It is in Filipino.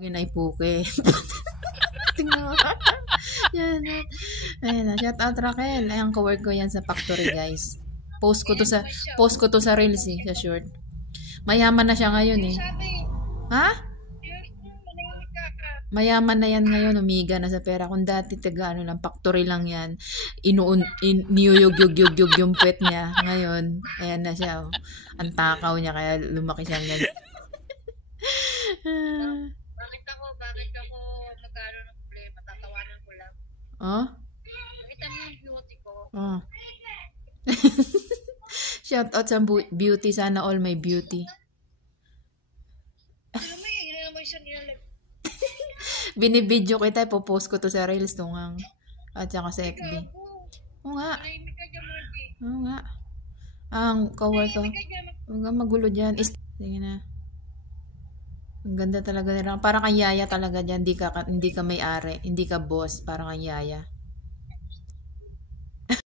Ginay puke. Tingnan mo. Yan. Ayan na. Shout out Raquel. Ayan, ka-work ko yan sa factory, guys. Post ko to sa Reels eh, sa short. Mayaman na siya ngayon eh. Ha? Mayaman na yan ngayon, umiga na sa pera. Kung dati taga ano lang, factory lang yan. Niyuyug-yug-yug yung puwet niya. Ngayon, ayan na siya. Oh. Ang takaw niya, kaya lumaki siya ganyan. Bakit ako magkano ng problema? Tatawanan ko lang. Oh? Nakita mo yung beauty ko. Oh. Shout out sa beauty. Sana all may beauty. Alam mo yun, yun naman siya nilalag. Binibidyo kita, ipopost ko to sa Reels tungang. At saka sa FB. Oo nga. Tahimik ka dyan, Marky. Oo nga. Ang ka-work ko. Tahimik ka dyan. Huwag kang magulo dyan. Sige na. Ang ganda talaga nila. Parang kang yaya talaga dyan. Hindi ka may-ari. Hindi ka boss. Parang kang yaya.